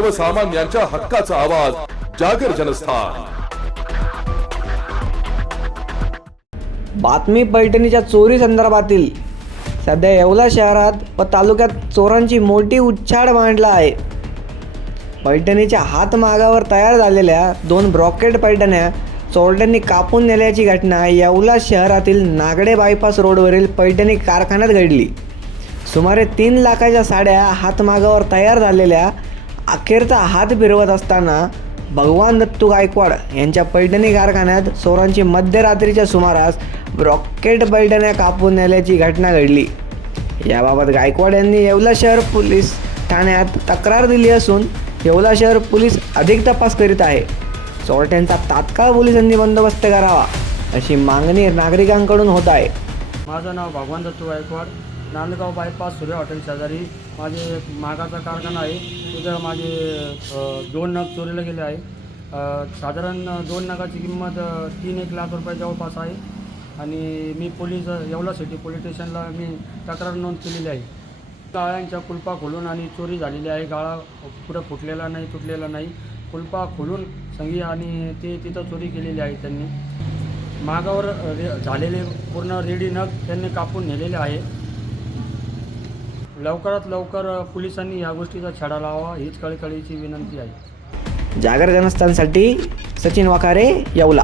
सर्वसामान्यांच्या हक्काचा आवाज जागर जनस्थान। बातमी पैठणीच्या चोरी संदर्भातील। सध्या येवला शहरात व तालुक्यात चोरांची मोठी उच्छाद मांडला आहे। पैठणीच्या हातमागावर तयार झालेल्या 2 ब्रॉकेट पैठण्या चोरट्यांनी कापून नेल्याची घटना येवला शहरातील नागडे बायपास रोडवरील पैठणी कारखान्यात घडली। सुमारे 3 लाखाच्या साड्या हातमागावर तयार झालेल्या अखेरचा हात फिरवत असताना भगवान दत्तू गायकवाड यांच्या पैठणी कारखान्यात चोरांची मध्यरात्रीच्या सुमारास ब्रॉकेट पैठण्या कापून नेल्याची घटना घडली। याबाबत गायकवाड यांनी येवला शहर पोलीस ठाण्यात तक्रार दिली असून येवला शहर पोलीस अधिक तपास करीत आहे। चोरट्यांचा तात्काळ पोलिसांनी बंदोबस्त करावा अशी मागणी नागरिकांकडून होत आहे। माझं नाव भगवान दत्तू गायकवाड, नांदगाव बायपास सूर्य हॉटेल शेजारी माझे मागाचा कारखाना आहे। तिथं माझे 2 नग चोरीला गेले आहे। साधारण 2 नगाची किंमत 3-1 लाख रुपये जवळपास आहे आणि मी येवला सिटी पोलीस स्टेशनला मी तक्रार नोंद केलेली आहे। गाळ्यांच्या कुलपा खोलून आणि चोरी झालेली आहे। गाळा पुढं फुटलेला नाही, तुटलेला नाही, कुलपा खोलून संगी आणि ते तिथं चोरी केलेली आहे। त्यांनी मागावर झालेले पूर्ण रेडी नग त्यांनी कापून नेलेले आहे। लवकरात लवकर पोलिसांनी या गोष्टीचा छडा लावावा हीच कळकळीची विनंती आहे। जागर जनस्थानसाठी सचिन वाकारे, येवला।